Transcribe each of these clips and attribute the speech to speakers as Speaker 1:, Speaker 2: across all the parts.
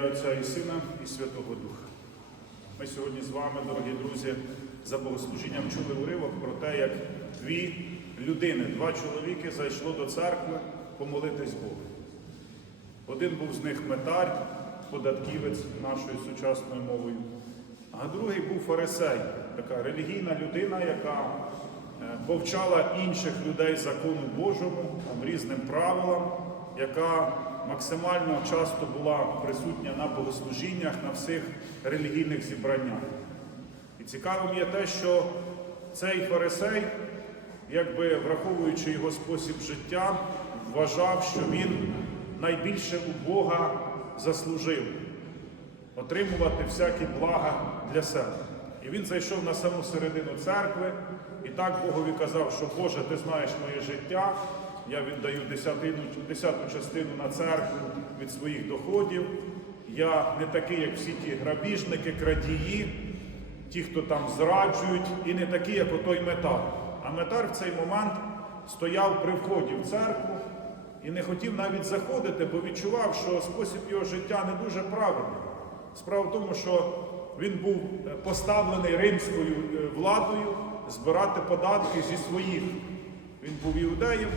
Speaker 1: ім'я Отця і Сина і Святого Духа. Ми сьогодні з вами, дорогі друзі, за богослужінням чули уривок про те, як дві людини, два чоловіки зайшло до церкви помолитись Богу. Один був з них метар, податківець нашою сучасною мовою, а другий був фарисей, така релігійна людина, яка е, повчала інших людей закону Божому, різним правилам, яка максимально часто була присутня на богослужіннях, на всіх релігійних зібраннях. І цікавим є те, що цей фарисей, якби враховуючи його спосіб життя, вважав, що він найбільше у Бога заслужив отримувати всякі блага для себе. І він зайшов на саму середину церкви і так Богові казав, що Боже, ти знаєш моє життя, я віддаю десятину, десяту частину на церкву від своїх доходів. Я не такий, як всі ті грабіжники, крадії, ті, хто там зраджують, і не такий, як отой метар. А метар в цей момент стояв при вході в церкву і не хотів навіть заходити, бо відчував, що спосіб його життя не дуже правильний. Справа в тому, що він був е, поставлений римською е, владою збирати податки зі своїх. Він був іудеєм,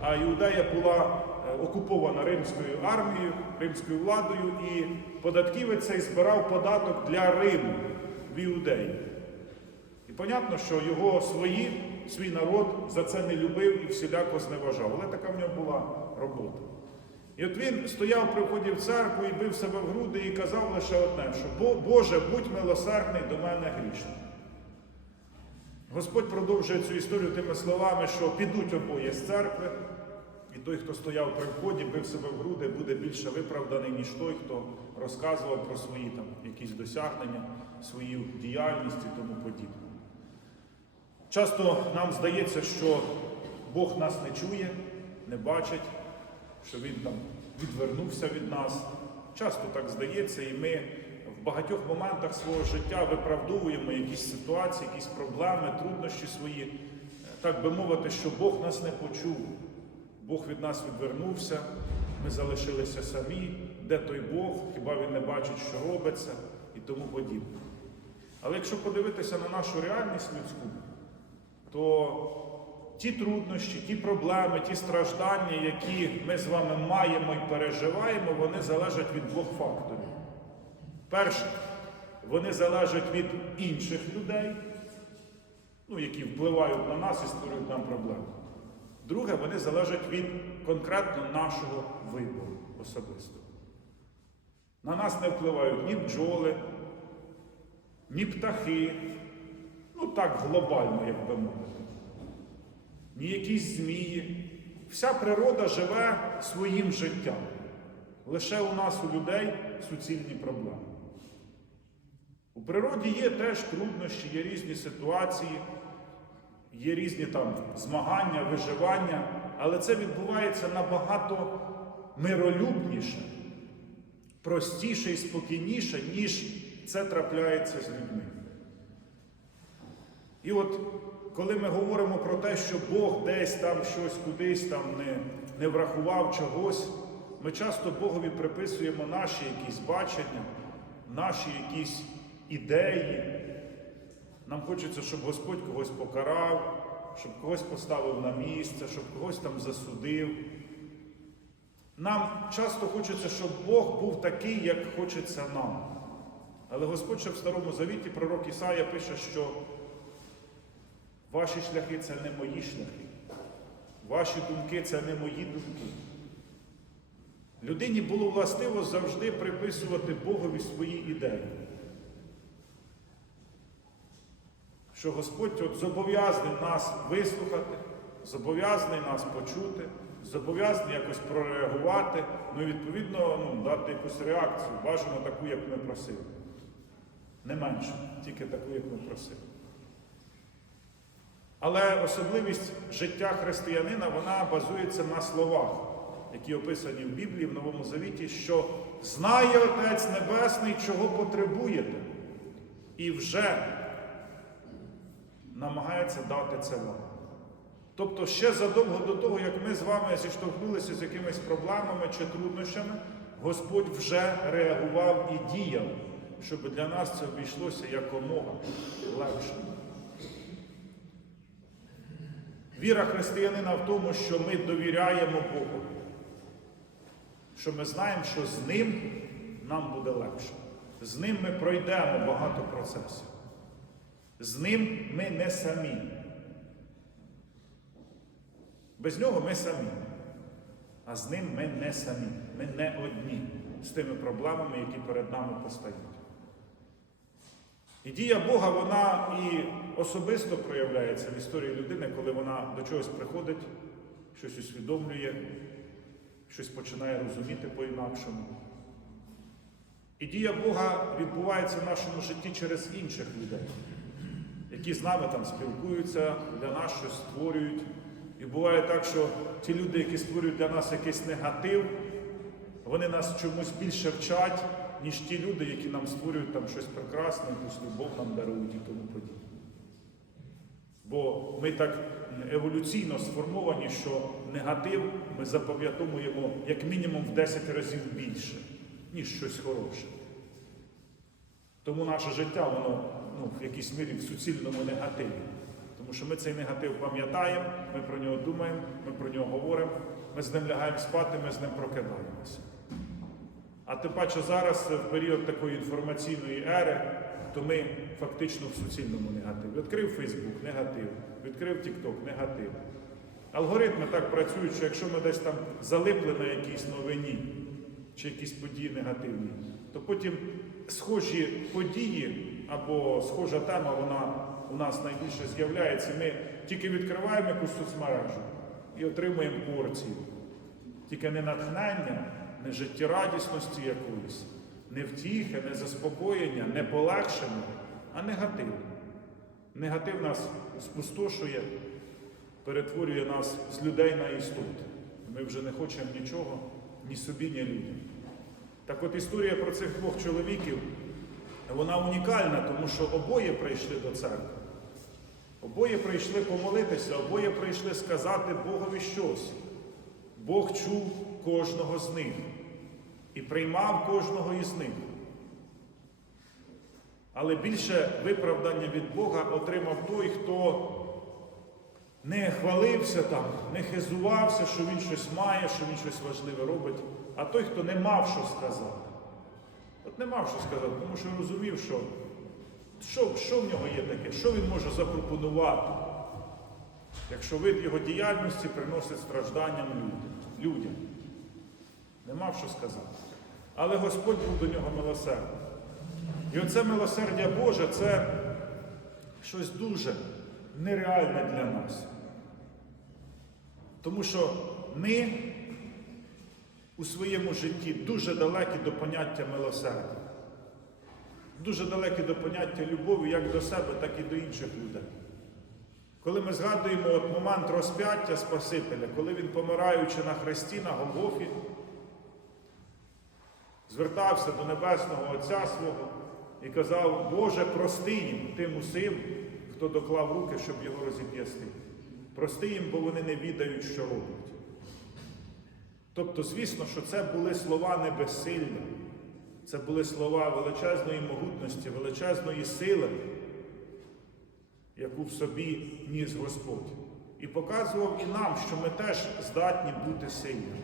Speaker 1: а Іудея була е, окупована римською армією, римською владою, і податківець цей збирав податок для Риму в іудеї. І понятно, що його свої, свій народ за це не любив і всіляко зневажав. Але така в нього була робота. І от він стояв при вході в церкву і бив себе в груди і казав лише одне, що Боже, будь милосердний до мене грішним. Господь продовжує цю історію тими словами, що підуть обоє з церкви, і той, хто стояв при вході, бив себе в груди, буде більше виправданий, ніж той, хто розказував про свої там якісь досягнення, свою діяльність і тому подібне. Часто нам здається, що Бог нас не чує, не бачить, що Він там відвернувся від нас. Часто так здається, і ми багатьох моментах свого життя виправдовуємо якісь ситуації, якісь проблеми, труднощі свої, так би мовити, що Бог нас не почув, Бог від нас відвернувся, ми залишилися самі, де той Бог, хіба він не бачить, що робиться, і тому подібне. Але якщо подивитися на нашу реальність людську, то ті труднощі, ті проблеми, ті страждання, які ми з вами маємо і переживаємо, вони залежать від двох факторів. Перше, вони залежать від інших людей, ну, які впливають на нас і створюють нам проблеми. Друге, вони залежать від конкретно нашого вибору особистого. На нас не впливають ні бджоли, ні птахи, ну так глобально, як би мовити, ні якісь змії. Вся природа живе своїм життям. Лише у нас, у людей, суцільні проблеми. У природі є теж труднощі, є різні ситуації, є різні там змагання, виживання, але це відбувається набагато миролюбніше, простіше і спокійніше, ніж це трапляється з людьми. І от коли ми говоримо про те, що Бог десь там щось кудись там не, не врахував чогось, ми часто Богові приписуємо наші якісь бачення, наші якісь ідеї. Нам хочеться, щоб Господь когось покарав, щоб когось поставив на місце, щоб когось там засудив. Нам часто хочеться, щоб Бог був такий, як хочеться нам. Але Господь ще в Старому Завіті, пророк Ісая пише, що ваші шляхи це не мої шляхи, ваші думки це не мої думки. Людині було властиво завжди приписувати Богові свої ідеї. Що Господь от зобов'язаний нас вислухати, зобов'язаний нас почути, зобов'язаний якось прореагувати, ну і відповідно ну, дати якусь реакцію, бажано таку, як ми просили. Не менше, тільки таку, як ми просили. Але особливість життя християнина вона базується на словах, які описані в Біблії в Новому Завіті, що знає Отець Небесний, чого потребуєте, і вже намагається дати це вам. Тобто ще задовго до того, як ми з вами зіштовхнулися з якимись проблемами чи труднощами, Господь вже реагував і діяв, щоб для нас це обійшлося якомога легше. Віра християнина в тому, що ми довіряємо Богу, що ми знаємо, що з ним нам буде легше. З ним ми пройдемо багато процесів. З ним ми не самі. Без нього ми самі. А з ним ми не самі. Ми не одні з тими проблемами, які перед нами постають. І дія Бога, вона і особисто проявляється в історії людини, коли вона до чогось приходить, щось усвідомлює, щось починає розуміти по-інакшому. І дія Бога відбувається в нашому житті через інших людей, які з нами там спілкуються, для нас щось створюють. І буває так, що ті люди, які створюють для нас якийсь негатив, вони нас чомусь більше вчать, ніж ті люди, які нам створюють там щось прекрасне, якусь любов нам дарують і тому подібне. Бо ми так еволюційно сформовані, що негатив ми запам'ятовуємо як мінімум в 10 разів більше, ніж щось хороше. Тому наше життя, воно ну, в якійсь мірі в суцільному негативі. Тому що ми цей негатив пам'ятаємо, ми про нього думаємо, ми про нього говоримо, ми з ним лягаємо спати, ми з ним прокидаємося. А тим паче зараз, в період такої інформаційної ери, то ми фактично в суцільному негативі. Відкрив Фейсбук негатив, відкрив Тікток негатив. Алгоритми так працюють, що якщо ми десь там залипли на якійсь новині чи якісь події негативні, то потім схожі події або схожа тема, вона у нас найбільше з'являється. Ми тільки відкриваємо якусь соцмережу і отримуємо порцію. Тільки не натхнення, не життєрадісності якоїсь, не втіхи, не заспокоєння, не полегшення, а негатив. Негатив нас спустошує, перетворює нас з людей на істот. Ми вже не хочемо нічого, ні собі, ні людям. Так от історія про цих двох чоловіків, вона унікальна, тому що обоє прийшли до церкви. Обоє прийшли помолитися, обоє прийшли сказати Богові щось. Бог чув кожного з них і приймав кожного із них. Але більше виправдання від Бога отримав той, хто не хвалився там, не хизувався, що він щось має, що він щось важливе робить, а той, хто не мав що сказати. От не мав що сказати, тому що розумів, що що, що в нього є таке, що він може запропонувати, якщо вид його діяльності приносить стражданням людям. людям. Не мав що сказати. Але Господь був до нього милосердний. І оце милосердя Боже це щось дуже нереальне для нас. Тому що ми у своєму житті дуже далекі до поняття милосердя. Дуже далекі до поняття любові як до себе, так і до інших людей. Коли ми згадуємо от момент розп'яття Спасителя, коли він, помираючи на хресті на Голгофі, звертався до Небесного Отця свого і казав, Боже, прости їм тим усім, хто доклав руки, щоб його розіп'ясти. Прости їм, бо вони не відають, що роблять. Тобто, звісно, що це були слова не це були слова величезної могутності, величезної сили, яку в собі ніс Господь. І показував і нам, що ми теж здатні бути сильними.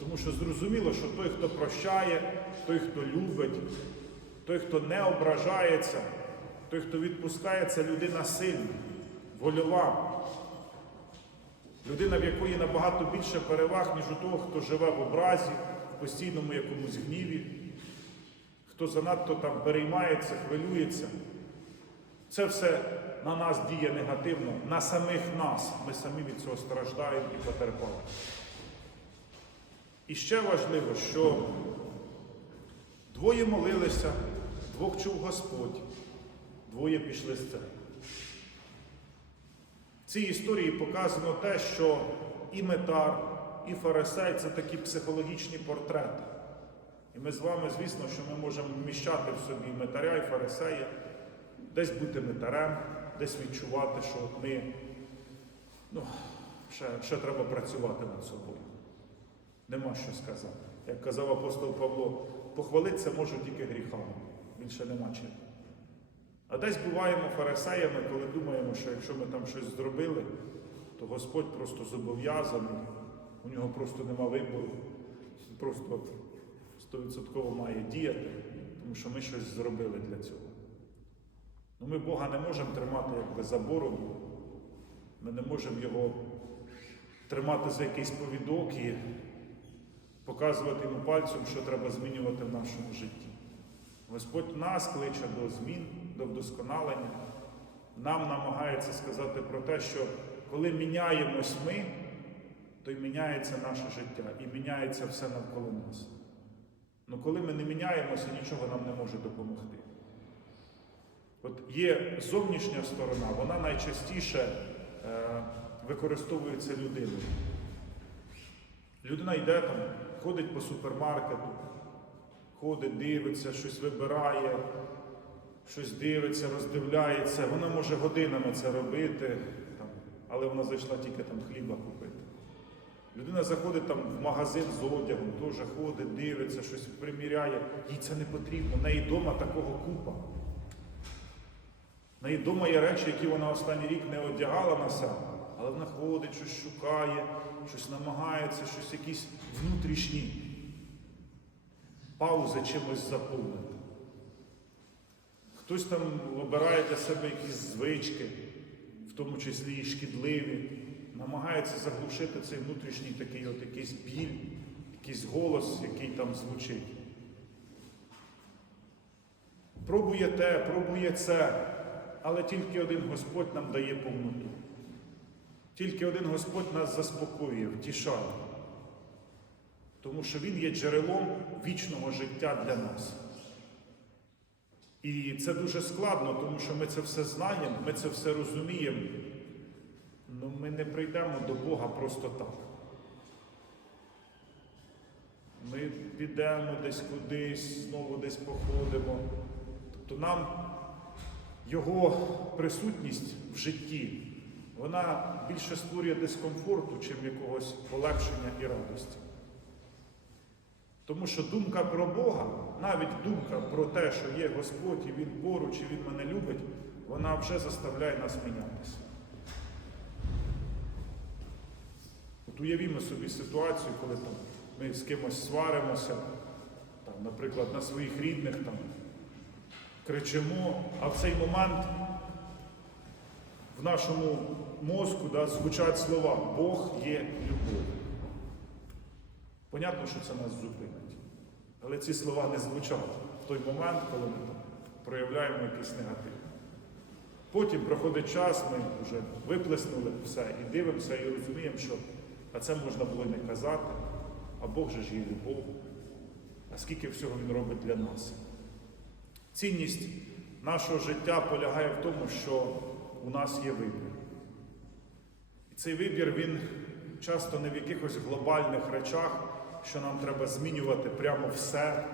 Speaker 1: Тому що зрозуміло, що той, хто прощає, той, хто любить, той, хто не ображається, той, хто відпускає, це людина сильна, вольова. Людина, в якої набагато більше переваг, ніж у того, хто живе в образі, в постійному якомусь гніві, хто занадто там переймається, хвилюється. Це все на нас діє негативно, на самих нас. Ми самі від цього страждаємо і потерпаємо. І ще важливо, що двоє молилися, двох чув Господь, двоє пішли з церкви. Цій історії показано те, що і метар, і фарисей це такі психологічні портрети. І ми з вами, звісно, що ми можемо вміщати в собі метаря і фарисея, десь бути метарем, десь відчувати, що ми ну, ще, ще треба працювати над собою. Нема що сказати. Як казав апостол Павло, похвалитися можу тільки гріхами. Більше нема чим. А десь буваємо фарисеями, коли думаємо, що якщо ми там щось зробили, то Господь просто зобов'язаний, у нього просто нема вибору, Він просто стовідсотково має діяти, тому що ми щось зробили для цього. Ну, Ми Бога не можемо тримати якби за бороду, ми не можемо його тримати за якийсь повідок і показувати йому пальцем, що треба змінювати в нашому житті. Господь нас кличе до змін, до вдосконалення. Нам намагається сказати про те, що коли міняємось ми, то й міняється наше життя і міняється все навколо нас. Ну коли ми не міняємося, нічого нам не може допомогти. От є зовнішня сторона, вона найчастіше е, використовується людиною. Людина йде там, ходить по супермаркету, ходить, дивиться, щось вибирає, щось дивиться, роздивляється. Вона може годинами це робити, там, але вона зайшла тільки там хліба купити. Людина заходить там в магазин з одягом, теж ходить, дивиться, щось приміряє. Їй це не потрібно. В неї вдома такого купа. В неї вдома є речі, які вона останній рік не одягала на себе, але вона ходить, щось шукає, щось намагається, щось якісь внутрішні паузи чимось заповнити. Хтось там обирає для себе якісь звички, в тому числі і шкідливі, намагається заглушити цей внутрішній такий от якийсь біль, якийсь голос, який там звучить. Пробує те, пробує це, але тільки один Господь нам дає повноту. Тільки один Господь нас заспокоює, втішає. Тому що Він є джерелом вічного життя для нас. І це дуже складно, тому що ми це все знаємо, ми це все розуміємо. але ми не прийдемо до Бога просто так. Ми підемо десь кудись, знову десь походимо. Тобто нам Його присутність в житті, вона більше створює дискомфорту, чим якогось полегшення і радості. Тому що думка про Бога, навіть думка про те, що є Господь і Він поруч, і Він мене любить, вона вже заставляє нас мінятися. От уявімо собі ситуацію, коли там, ми з кимось сваримося, там, наприклад, на своїх рідних там, кричимо, а в цей момент в нашому мозку да, звучать слова Бог є любов. Понятно, що це нас зупинить. Але ці слова не звучать в той момент, коли ми проявляємо якийсь негатив. Потім проходить час, ми вже виплеснули все і дивимося, і розуміємо, що а це можна було не казати, а Бог же ж є любов. А скільки всього Він робить для нас. Цінність нашого життя полягає в тому, що у нас є вибір. І цей вибір він часто не в якихось глобальних речах, що нам треба змінювати прямо все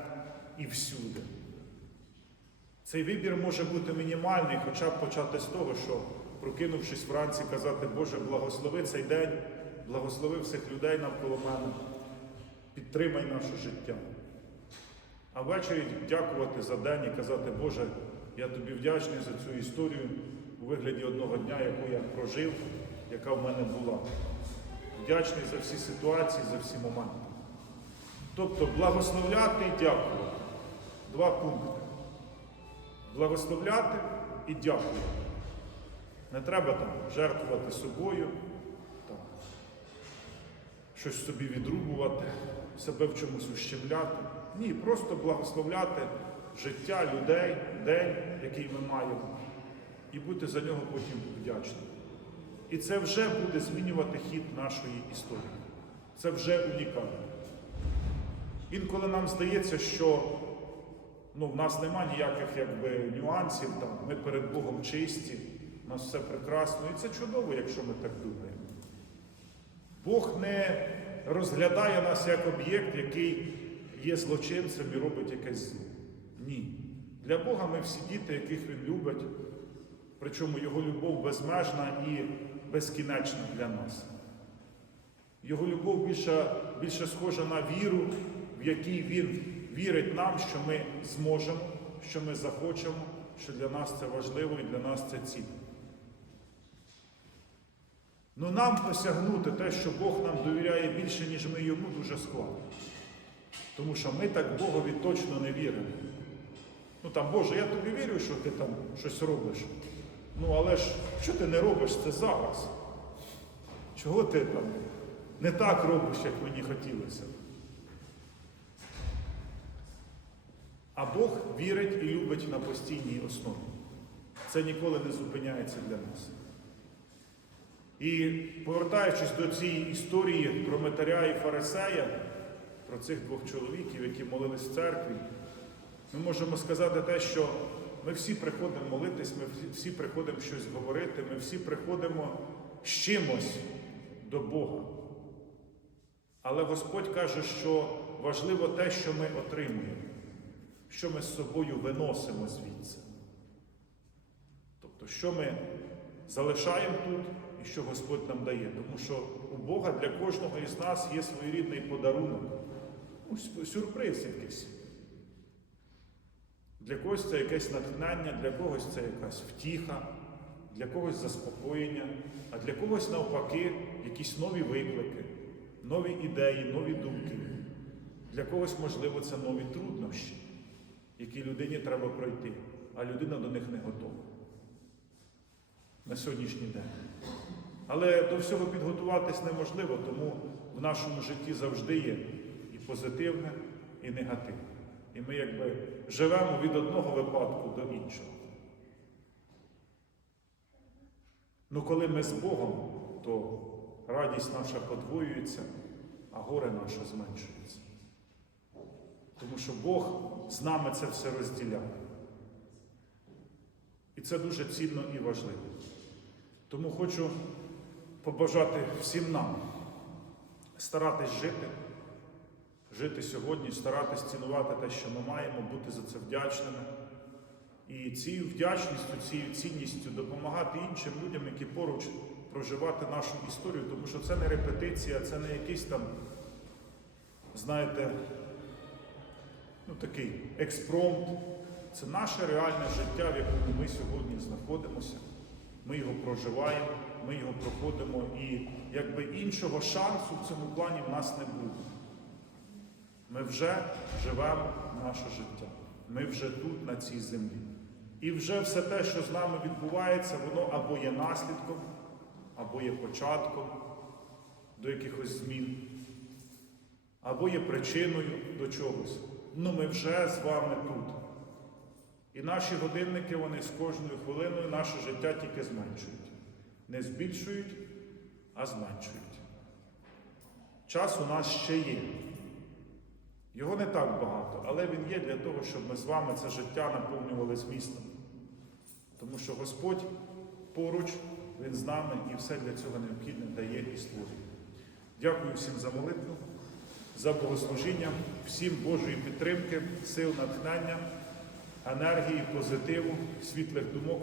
Speaker 1: і всюди. Цей вибір може бути мінімальний, хоча б почати з того, що, прокинувшись вранці, казати, Боже, благослови цей день, благослови всіх людей навколо мене, підтримай наше життя. А ввечері дякувати за день і казати, Боже, я тобі вдячний за цю історію у вигляді одного дня, яку я прожив, яка в мене була. Вдячний за всі ситуації, за всі моменти. Тобто благословляти і дякувати. Два пункти. Благословляти і дякувати. Не треба там жертвувати собою, там, щось собі відрубувати, себе в чомусь ущемляти. Ні, просто благословляти життя людей, день, який ми маємо, і бути за нього потім вдячним. І це вже буде змінювати хід нашої історії. Це вже унікально. Інколи нам здається, що ну, в нас нема ніяких якби, нюансів, там, ми перед Богом чисті, у нас все прекрасно. І це чудово, якщо ми так думаємо. Бог не розглядає нас як об'єкт, який є злочинцем і робить якесь зло. Ні. Для Бога ми всі діти, яких Він любить, причому Його любов безмежна і безкінечна для нас. Його любов більше, більше схожа на віру, в якій він вірить нам, що ми зможемо, що ми захочемо, що для нас це важливо і для нас це цінно. Ну нам осягнути те, що Бог нам довіряє більше, ніж ми йому, дуже складно. Тому що ми так Богові точно не віримо. Ну там, Боже, я тобі вірю, що ти там щось робиш. Ну але ж що ти не робиш це зараз? Чого ти там не так робиш, як мені хотілося? А Бог вірить і любить на постійній основі. Це ніколи не зупиняється для нас. І повертаючись до цієї історії про Метаря і Фарисея, про цих двох чоловіків, які молились в церкві, ми можемо сказати те, що ми всі приходимо молитись, ми всі- приходимо щось говорити, ми всі приходимо з чимось до Бога. Але Господь каже, що важливо те, що ми отримуємо, що ми з собою виносимо звідси. Тобто, що ми залишаємо тут і що Господь нам дає. Тому що у Бога для кожного із нас є своєрідний подарунок, ну, сюрприз якийсь. Для когось це якесь натхнення, для когось це якась втіха, для когось заспокоєння, а для когось навпаки якісь нові виклики, нові ідеї, нові думки. Для когось, можливо, це нові труднощі, які людині треба пройти, а людина до них не готова на сьогоднішній день. Але до всього підготуватись неможливо, тому в нашому житті завжди є і позитивне, і негативне. І ми якби живемо від одного випадку до іншого. Ну коли ми з Богом, то радість наша подвоюється, а горе наше зменшується. Тому що Бог з нами це все розділяє. І це дуже цінно і важливо. Тому хочу побажати всім нам старатись жити, жити сьогодні, старатись цінувати те, що ми маємо, бути за це вдячними. І цією вдячністю, цією цінністю допомагати іншим людям, які поруч проживати нашу історію, тому що це не репетиція, це не якийсь там, знаєте, ну такий експромт. Це наше реальне життя, в якому ми сьогодні знаходимося. Ми його проживаємо, ми його проходимо, і якби іншого шансу в цьому плані в нас не буде. Ми вже живемо наше життя. Ми вже тут, на цій землі. І вже все те, що з нами відбувається, воно або є наслідком, або є початком до якихось змін, або є причиною до чогось. Ну ми вже з вами тут. І наші годинники, вони з кожною хвилиною наше життя тільки зменшують. Не збільшують, а зменшують. Час у нас ще є. Його не так багато, але він є для того, щоб ми з вами це життя наповнювали змістом. Тому що Господь поруч, Він з нами і все для цього необхідне дає і створює. Дякую всім за молитву, за богослужіння, всім Божої підтримки, сил натхнення, енергії, позитиву, світлих думок